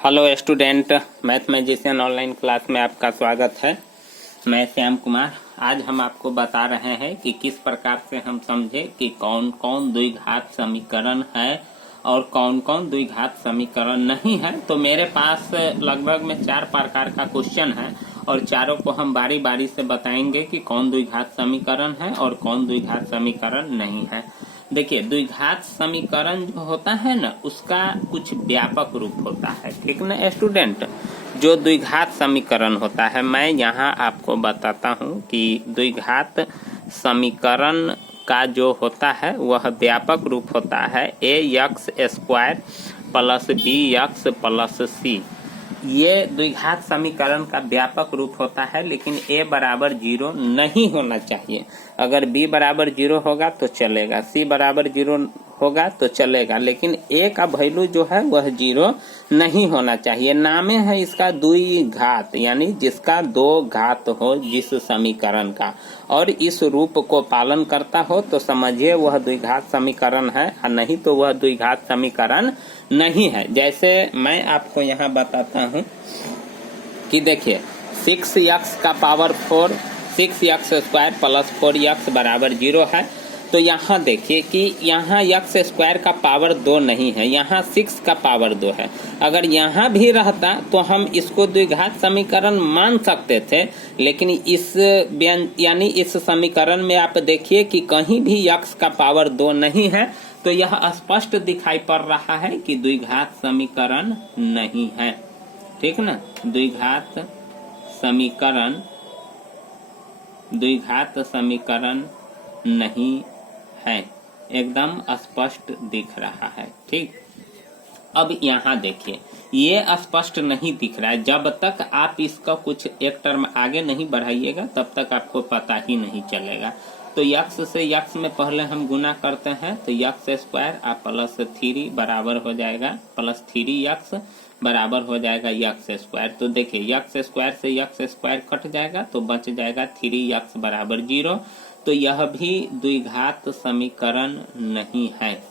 Hello student, math magician online class में आपका स्वागत है। मैं श्याम कुमार। आज हम आपको बता रहे हैं कि किस प्रकार से हम समझे कि कौन कौन द्विघात समीकरण है और कौन कौन द्विघात समीकरण नहीं है। तो मेरे पास लगभग में 4 प्रकार का क्वेश्चन है और चारों को हम बारी बारी से बताएंगे कि कौन द्विघात समीकरण है और कौन द्विघात समीकरण नहीं है। देखिए, द्विघात समीकरण जो होता है ना, उसका कुछ व्यापक रूप होता है, ठीक ना स्टूडेंट। जो द्विघात समीकरण होता है, मैं यहाँ आपको बताता हूँ कि द्विघात समीकरण का जो होता है वह व्यापक रूप होता है A X square plus B X plus C. ये द्विघात समीकरण का व्यापक रूप होता है, लेकिन a बराबर 0 नहीं होना चाहिए। अगर b बराबर 0 होगा तो चलेगा, c बराबर 0 होगा तो चलेगा, लेकिन a का वैल्यू जो है वह 0 नहीं होना चाहिए। नामे है इसका द्विघात, यानी जिसका 2 घात हो जिस समीकरण का, और इस रूप को पालन करता हो तो समझिए वह द्विघात समीकरण है, और नहीं तो वह द्विघात समीकरण नहीं है। जैसे मैं आपको यहाँ बताता हूँ कि देखिए 6x का power 4, 6x square plus 4x बराबर 0 है। तो यहाँ देखिए कि यहाँ x स्क्वायर का पावर 2 नहीं है, यहाँ 6 का पावर 2 है। अगर यहाँ भी रहता तो हम इसको द्विघात समीकरण मान सकते थे, लेकिन इस यानी इस समीकरण में आप देखिए कि कहीं भी x का पावर 2 नहीं है, तो यह स्पष्ट दिखाई पड़ रहा है कि द्विघात समीकरण नहीं है, ठीक ना। द्विघात समीकरण नहीं है, एकदम स्पष्ट दिख रहा है, ठीक। अब यहाँ देखिए, ये स्पष्ट नहीं दिख रहा है। जब तक आप इसका कुछ एक टर्म आगे नहीं बढ़ाइएगा तब तक आपको पता ही नहीं चलेगा। तो x से x में पहले हम गुना करते हैं, तो x स्क्वायर प्लस 3 बराबर हो जाएगा प्लस 3x बराबर हो जाएगा x स्क्वायर। तो देखिए x स्क्वायर से x स्क्वायर कट जाएगा तो बच जाएगा 3x बराबर 0। तो यह भी द्विघात समीकरण नहीं है,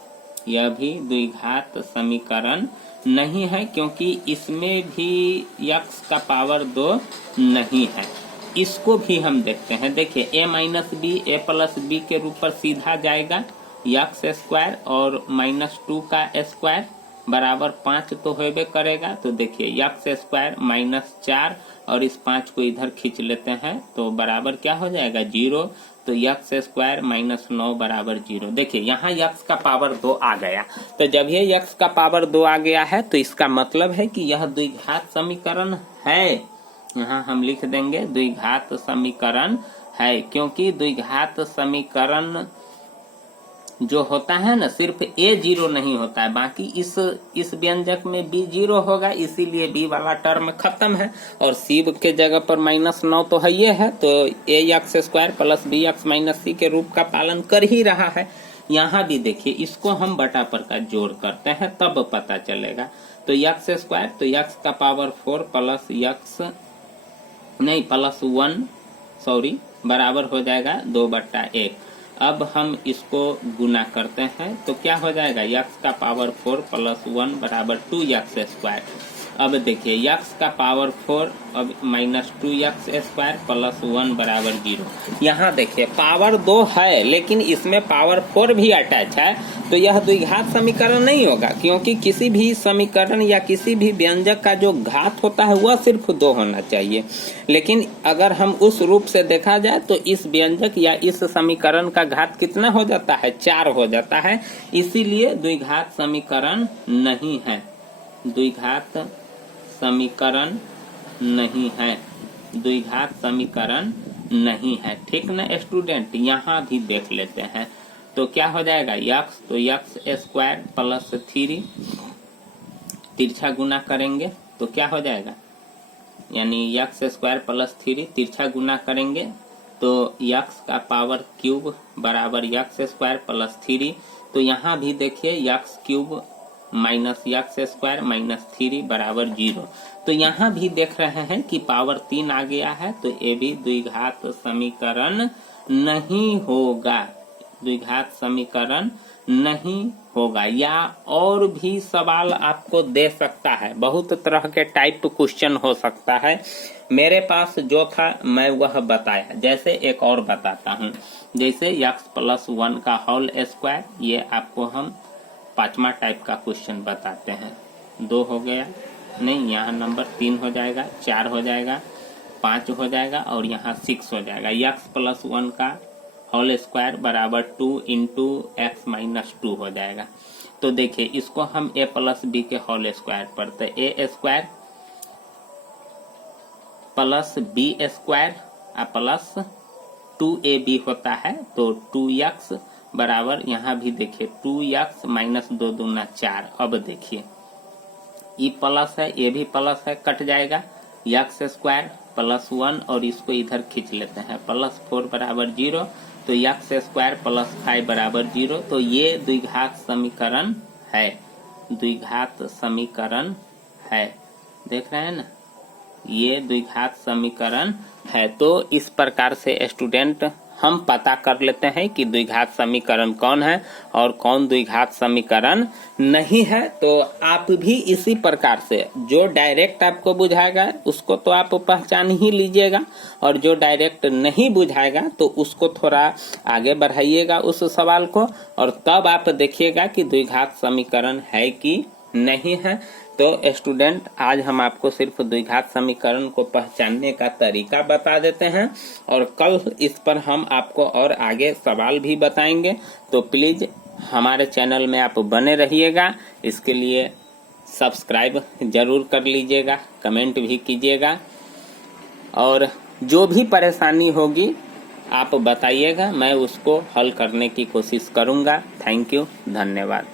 यह भी द्विघात समीकरण नहीं है, क्योंकि इसमें भी x का पावर 2 नहीं है। इसको भी हम देखते हैं। देखिए a minus b a plus b के रूप पर सीधा जाएगा x स्क्वायर और -2 का स्क्वायर बराबर 5 तो होबे करेगा। तो देखिए x स्क्वायर -4 और इस 5 को इधर खींच लेते हैं तो बराबर क्या हो जाएगा 0। तो x स्क्वायर -9 बराबर 0। देखिए यहाँ x का पावर 2 आ गया। तो जब ये x का पावर 2 आ गया है तो इसका मतलब है कि यह द्विघात समीकरण है। यहाँ हम लिख देंगे द्विघात समीकरण है, क्योंकि द्विघात समीकरण जो होता है ना, सिर्फ a 0 नहीं होता है, बाकी इस व्यंजक में b 0 होगा, इसीलिए b वाला टर्म खत्म है। और c के जगह पर -9 तो है ये है, तो ax square plus bx minus c के रूप का पालन कर ही रहा है। यहाँ भी देखिए, इसको हम बटा पर का जोड़ करते हैं तब पता चलेगा। तो x स्क्वायर, तो x का पावर 4 प्लस x नहीं प्लस 1 सॉरी बराबर हो जाएगा 2/1। अब हम इसको गुना करते हैं तो क्या हो जाएगा x का पावर 4 प्लस 1 बराबर 2x स्क्वायर। अब देखिए x का पावर 4 अब -2x स्क्वायर प्लस 1 बराबर 0। यहाँ देखिए पावर 2 है, लेकिन इसमें पावर 4 भी अटैच है, तो यह द्विघात समीकरण नहीं होगा, क्योंकि किसी भी समीकरण या किसी भी व्यंजक का जो घात होता है वह सिर्फ 2 होना चाहिए। लेकिन अगर हम उस रूप से देखा जाए तो इस व्यंजक या इस समीकरण का घात कितना हो जाता है 4 हो जाता है, इसीलिए द्विघात समीकरण नहीं है। द्विघात समीकरण नहीं है, द्विघात समीकरण नहीं है, ठीक ना स्टूडेंट। यहाँ भी देख लेते हैं तो क्या हो जाएगा x, तो x स्क्वायर प्लस 3 तिरछा गुना करेंगे तो क्या हो जाएगा, यानी x स्क्वायर प्लस 3 तिरछा गुना करेंगे तो x का पावर क्यूब बराबर x स्क्वायर प्लस 3। तो यहाँ भी देखिए x cube minus x square minus 3 बराबर 0। तो यहाँ भी देख रहे हैं कि पावर 3 आ गया है, तो ये भी द्विघात समीकरण नहीं होगा, द्विघात समीकरण नहीं होगा। या और भी सवाल आपको दे सकता है, बहुत तरह के टाइप क्वेश्चन हो सकता है। मेरे पास जो था मैं वह बताया। जैसे एक और बताता हूँ, जैसे x+1 का होल स्क्वायर, ये आपको हम 5वां टाइप का क्वेश्चन बताते हैं। 2 हो गया, नहीं यहाँ नंबर 3 हो जाएगा, 4 हो जाएगा, 5 हो जाएगा और यहाँ 6 हो जाएगा। x+1 का होल स्क्वायर बराबर 2 इंटू एक्स माइनस 2 हो जाएगा। तो देखिए इसको हम a+b के होल स्क्वायर पर, तो a square plus b square plus 2ab होता है। तो 2x बराबर, यहाँ भी देखिए 2x माइनस 2 दूना 4। अब देखिए ये प्लस है, ये भी प्लस है, कट जाएगा। x स्क्वायर +1 और इसको इधर खींच लेते हैं, +4 बराबर 0। तो x स्क्वायर +5 बराबर 0। तो ये द्विघात समीकरण है, द्विघात समीकरण है। देख रहे हैं ना, ये द्विघात समीकरण है। तो इस प्रकार से स्टूडेंट हम पता कर लेते हैं कि द्विघात समीकरण कौन है और कौन द्विघात समीकरण नहीं है। तो आप भी इसी प्रकार से, जो डायरेक्ट आपको बुझाएगा उसको तो आप पहचान ही लीजिएगा, और जो डायरेक्ट नहीं बुझाएगा तो उसको थोड़ा आगे बढ़ाइएगा उस सवाल को, और तब आप देखिएगा कि द्विघात समीकरण है कि नहीं है। तो स्टूडेंट आज हम आपको सिर्फ द्विघात समीकरण को पहचानने का तरीका बता देते हैं, और कल इस पर हम आपको और आगे सवाल भी बताएंगे। तो प्लीज हमारे चैनल में आप बने रहिएगा। इसके लिए सब्सक्राइब जरूर कर लीजिएगा, कमेंट भी कीजिएगा, और जो भी परेशानी होगी आप बताइएगा, मैं उसको हल करने की कोशिश करूंगा। थैंक यू, धन्यवाद।